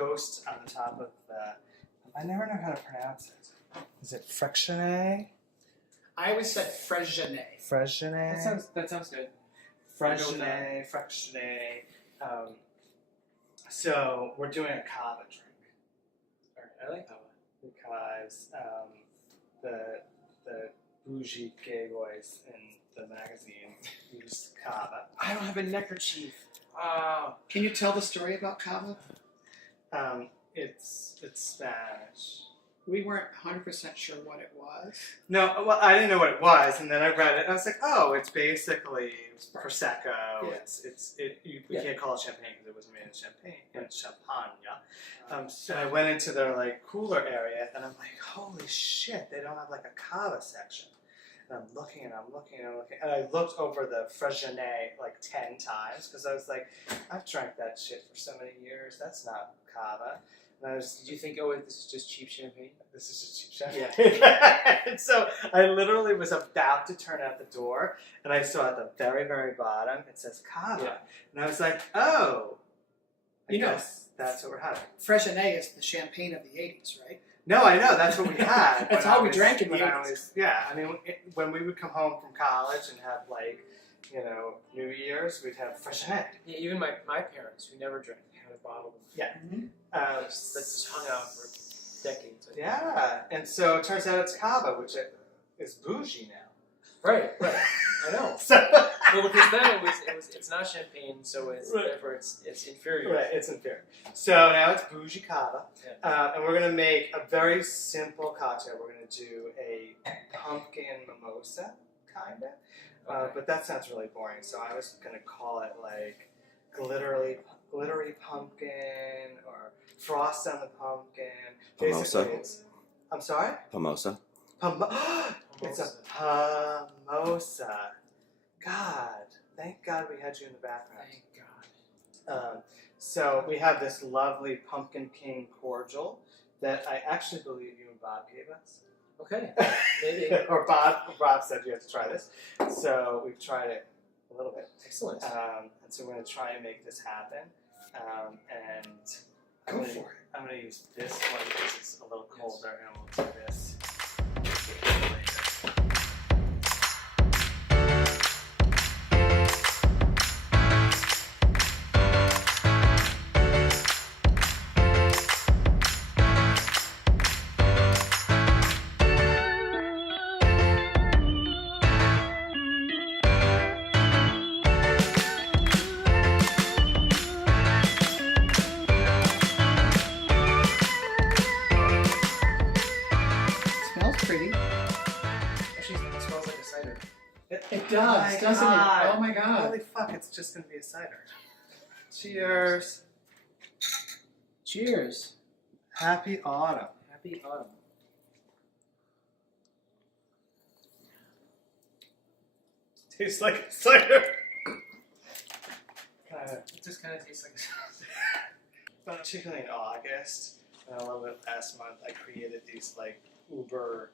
ghost on the top of the. I never know how to pronounce it. Is it Freixenet? I always said Freixenet. Freixenet. That sounds good. Freixenet. So we're doing a cava drink. Alright, I like that one. Because the bougie gay boys in the magazine use cava. I don't have a neckerchief. Oh. Can you tell the story about cava? It's Spanish. We weren't 100% sure what it was. No, well, I didn't know what it was, and then I read it, and I was like, oh, it's basically prosecco. Yeah. We can't call it champagne because it wasn't made in champagne. So I went into their like cooler area, and I'm like, holy shit, they don't have like a cava section. And I'm looking, and I looked over the Freixenet like 10 times because I was like, I've drank that shit for so many years. That's not cava. And Did you think, oh, this is just cheap champagne? this is just cheap champagne. Yeah. And so I literally was about to turn out the door, and I saw at the very, very bottom it says cava, Yeah. and I was like, oh, You know, that's what we're having. Freixenet is the champagne of the 80s, right? No, I know that's what we had. That's when how I we was- drank in the when I 80s. was- Yeah, I mean, when we would come home from college and have like, New Year's, we'd have Freixenet. Yeah, even my parents, who never drank, had a bottle of Yeah. Mm-hmm. that just hung out for decades. Yeah, and so it turns out it's cava, which is bougie now. Right. I know. So. Well, because then it's not champagne, so Right. therefore it's inferior. Right, it's inferior. So now it's bougie cava, Yeah. and we're gonna make a very simple cocktail. We're gonna do a pumpkin mimosa, kinda, Okay. but that sounds really boring. So I was gonna call it like glittery pumpkin or frost on the pumpkin. Mimosa? Basically, I'm sorry. Pomosa. It's a mimosa. God, thank God we had you in the background. Thank God. So we have this lovely Pumpkin King cordial that I actually believe you and Bob gave us. Okay. Maybe. Or Bob said you have to try this. So we've tried it a little bit. Excellent. And so we're going to try and make this happen. And Go for it. I'm going to use this one because it's a little colder, and we'll do this. Smells pretty. Actually, it smells like a cider. It does, my doesn't God. it? Oh my God. Holy fuck, it's just going to be a cider. Cheers. Cheers. Happy autumn. Happy autumn. Tastes like a cider. It just kind of tastes like a cider. Particularly in August, and a little bit last month, I created these like uber,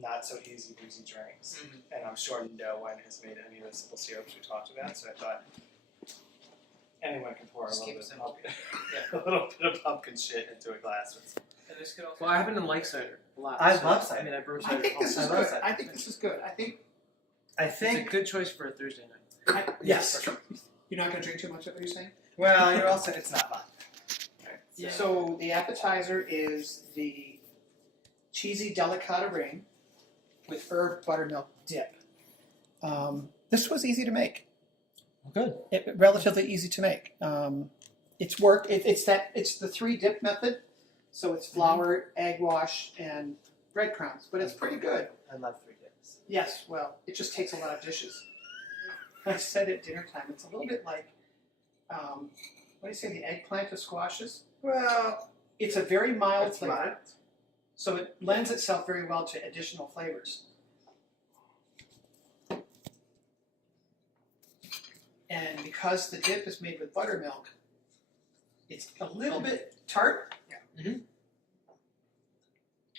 not so easy boozy drinks, and I'm sure no one has made any of the simple syrups we talked about. So I thought anyone can pour Just a keep little it bit, simple. a little bit of pumpkin shit into a glass. And this could also. Well, I happen to like cider a lot. I so, love cider. I mean, I brew I cider. think at this home. is I love good. cider. I think this is good. I It's a think. good choice for a Thursday night. Yes. You're not going to drink too much of what you're saying? Well, you're also. It's not fun. Yeah. So the appetizer is the cheesy delicata ring with herb buttermilk dip. This was easy to make. Good. Relatively easy to make. It's work. It's the 3 dip method. So it's flour, egg wash, and breadcrumbs. But it's pretty good. I love 3 dips. Yes. Well, it just takes a lot of dishes. I said at dinner time. It's a little bit like what do you say? The eggplant of squashes. Well, It's a very mild it's flavor. mild. So it lends itself very well to additional flavors. And because the dip is made with buttermilk, it's a little bit tart.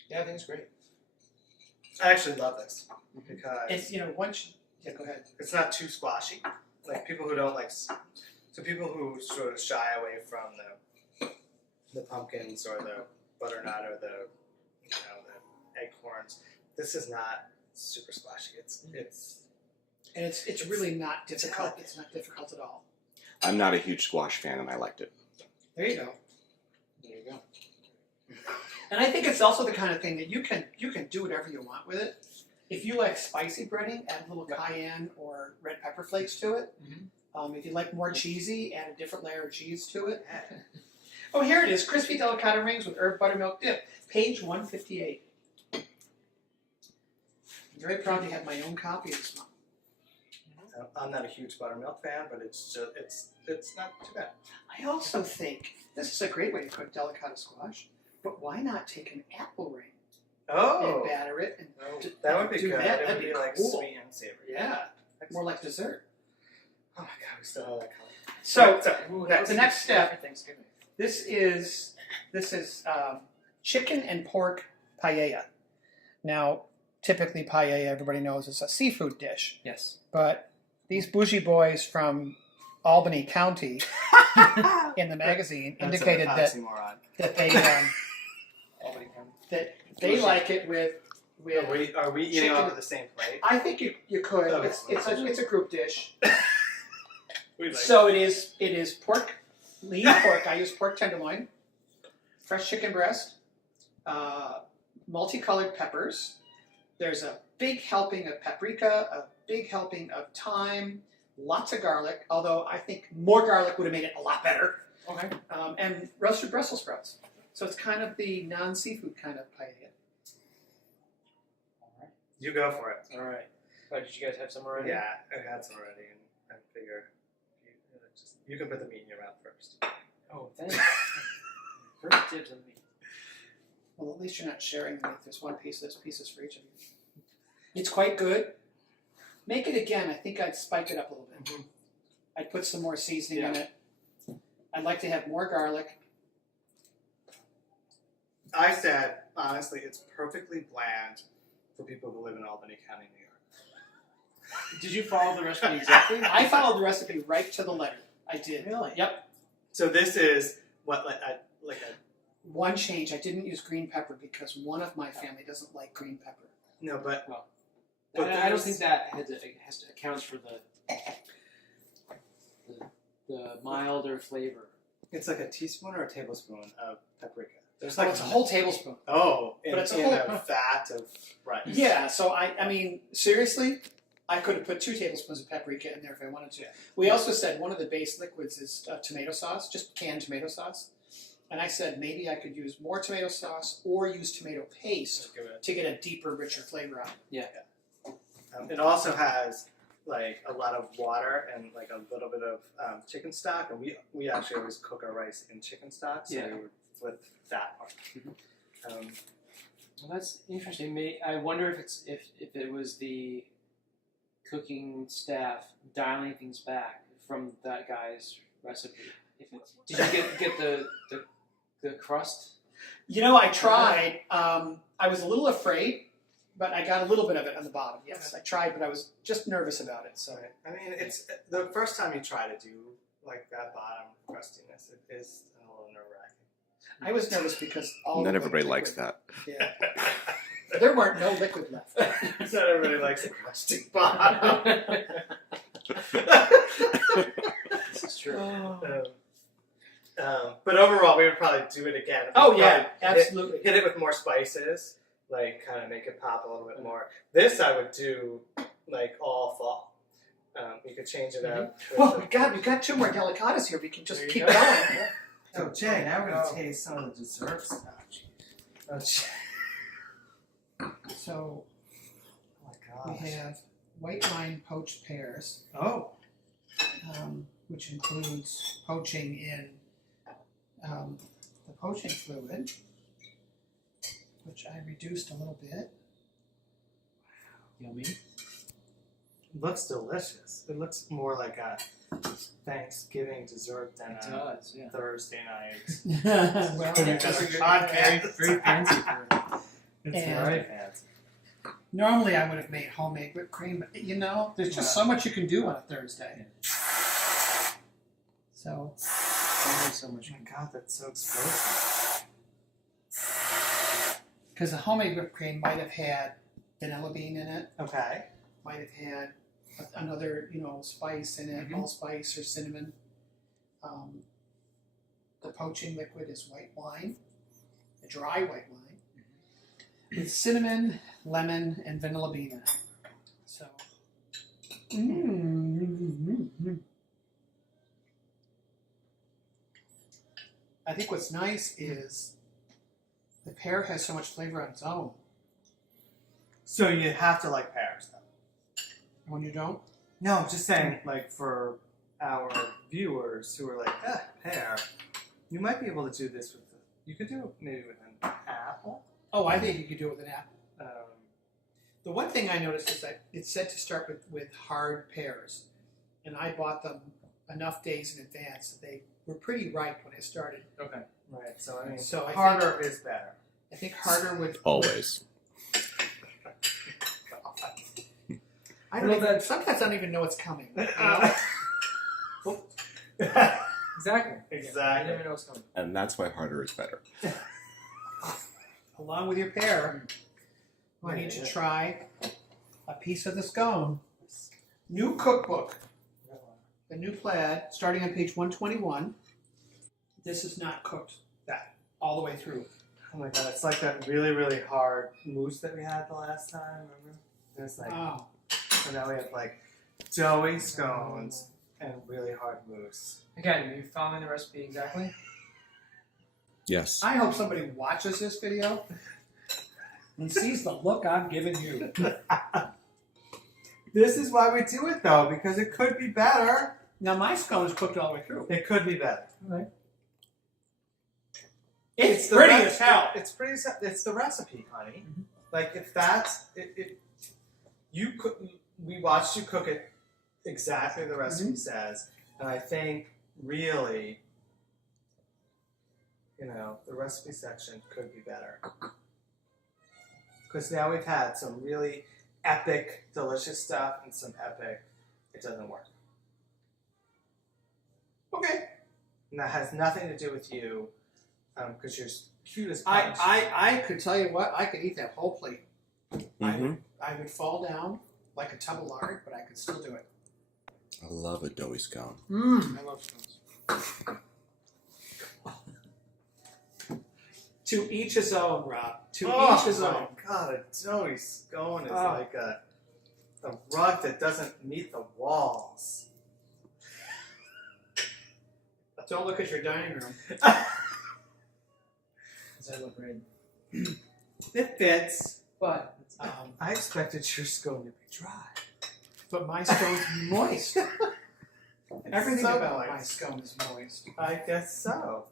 Yeah, I think it's great. I actually love this because And once go ahead. it's not too squashy. Like people who don't like, so people who sort of shy away from the the pumpkins or the butternut or the the acorns. This is not super splashy. And it's really not difficult. healthy. It's not difficult at all. I'm not a huge squash fan, and I liked it. There you go. There you go. And I think it's also the kind of thing that you can do whatever you want with it. If you like spicy breading, add a little cayenne or red pepper flakes to it. If you like more cheesy, add a different layer of cheese to it. Oh, here it is. Crispy delicata rings with herb buttermilk dip. Page 158. I'm very proud to have my own copy of this one. I'm not a huge buttermilk fan, but it's not too bad. I also think this is a great way to cook delicata squash, but why not take an apple ring Oh, and batter it and that would be do good. that? It That'd would be be like cool. sweet and savory. Yeah, more like dessert. Oh my god, we still have that color. So Ooh, the next step. for Thanksgiving. this is chicken and pork paella. Now, typically paella, everybody knows, is a seafood dish, Yes. but these bougie boys from Albany County in the magazine indicated That's that an oxymoron. they Albany County. that they like it with. Are we eating chicken. off of the same plate? I think you could. Oh, It's a group dish. We like So it is pork, lean pork. I use pork tenderloin, fresh chicken breast, multicolored peppers. There's a big helping of paprika, a big helping of thyme, lots of garlic. Although I think more garlic would have made it a lot better. Okay. And roasted Brussels sprouts. So it's kind of the non-seafood kind of paella. You go for it. All right. Oh, did you guys have some already? Yeah, I had some already, and I figure you can put the meat in your mouth first. Oh, thanks. First dibs on me. Well, at least you're not sharing the meat. There's one piece. There's pieces for each of you. It's quite good. Make it again. I think I'd spike it up a little bit. Mm-hmm. I'd put some more seasoning in it. I'd like to have more garlic. I said, honestly, it's perfectly bland for people who live in Albany County, New York. Did you follow the recipe exactly? I followed the recipe right to the letter. I did. Really? Yep. So this is what like a One change. I didn't use green pepper because one of my family doesn't like green pepper. no, but I don't think that accounts for the milder flavor. it's like a teaspoon or a tablespoon of paprika. There's Like like it's a whole tablespoon. in but it's a a whole- vat of rice. Yeah, so I mean, seriously, I could have put 2 tablespoons of paprika in there if I wanted to. Yeah. We also said one of the base liquids is tomato sauce, just canned tomato sauce. And I said maybe I could use more tomato sauce or use tomato paste Just give it to get a deeper, richer flavor out. it also has like a lot of water and like a little bit of chicken stock, and we actually always cook our rice in chicken stock, so Yeah. we would flip that part. Well, that's interesting. I wonder if it was the cooking staff dialing things back from that guy's recipe. Did you get the crust? You know, I tried. I was a little afraid, but I got a little bit of it on the bottom. Yes, I tried, but I was just nervous about it. So Right. I mean, it's the first time you try to do like that bottom crustiness, it is a little nerve-wracking. I was nervous because all Not the everybody liquid- likes that. Yeah, there weren't no liquid left. Not everybody likes a crusty bottom. This is true. But overall, we would probably do it again. Oh We'd yeah, probably absolutely. hit it with more spices, like kind of make it pop a little bit more. This I would do like all fall. You could change it up. Well, we've got 2 more delicatas here. We can just There you keep go. going. Oh, Jay, now we're gonna taste some of the desserts. Oh, So my we gosh. have white wine poached pears, Oh, which includes poaching in the poaching fluid, which I reduced a little bit. Yummy. looks delicious. It looks more like a Thanksgiving dessert than It a does, yeah. Thursday night. Well, It's That's a a good- podcast. very fancy for It's And- very fancy. normally I would have made homemade whipped cream, but you know, there's just so much you can do on a Thursday. So so much. Oh my god, that's so explosive. Because the homemade whipped cream might have had vanilla bean in it, Okay. might have had another, spice in it, allspice or cinnamon. The poaching liquid is white wine, a dry white wine, with cinnamon, lemon, and vanilla bean in it. So, I think what's nice is the pear has so much flavor on its own. So you have to like pears, though. When you don't, No, I'm just saying, like, for our viewers who are like, pear, you might be able to do this with, you could do it maybe with an apple. oh, I think you could do it with an apple. Um, The one thing I noticed is that it said to start with hard pears, and I bought them enough days in advance that they were pretty ripe when I started. Okay. right, so I mean, So I harder is better. I think harder would Always. I don't even, sometimes I don't even know what's coming. You know? Exactly. You Exactly. never know what's coming. And that's why harder is better. Along with your pear, I need to try a piece of the scone. New cookbook, the new plaid, starting on page 121. This is not cooked that all the way through. Oh my god, it's like that really, really hard mousse that we had the last time, remember? It was like, Oh, so now we have like doughy scones and really hard mousse. Again, are you following the recipe exactly? Yes. I hope somebody watches this video and sees the look I'm giving you. This is why we do it though, because it could be better. Now my scone is cooked all the way through. It could be better. Right. It's the pretty re- as hell. It's pretty. It's the recipe, honey. Like if that's it, you cook. We watched you cook it exactly the recipe says, and I think really, the recipe section could be better. Because now we've had some really epic, delicious stuff and some epic, it doesn't work. Okay. And that has nothing to do with you, because you're cute as punch. I could tell you what, I could eat that whole plate. Mm-hmm. I would fall down like a tub of lard, but I could still do it. I love a doughy scone. I love scones. To each his own, Rob. To each his my own. God, a doughy scone is Oh. like a rug that doesn't meet the walls. Don't look at your dining room. Does that look great? It fits. But I expected your scone to be dry. But my scone's moist. Everything so about moist. my scone is moist. I guess so.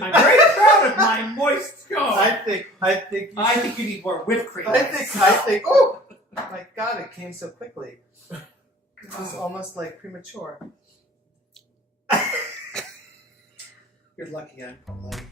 I'm very proud of my moist scone. I think I think you need more whipped cream. I think. Oh my God! It came so quickly. It was almost like premature. You're lucky I'm polite.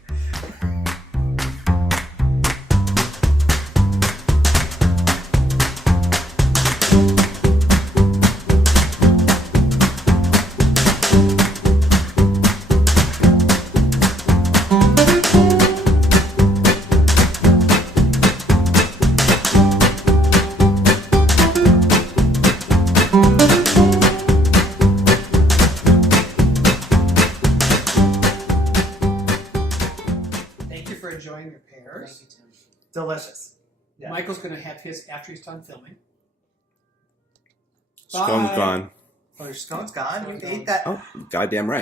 Thank you for enjoying your thank pears. you, Tim. Delicious. Yeah. Michael's going to have his after he's done filming. Scone's Bye. gone. Oh, your scone's gone. Scone's You gone. ate that. Oh, goddamn right.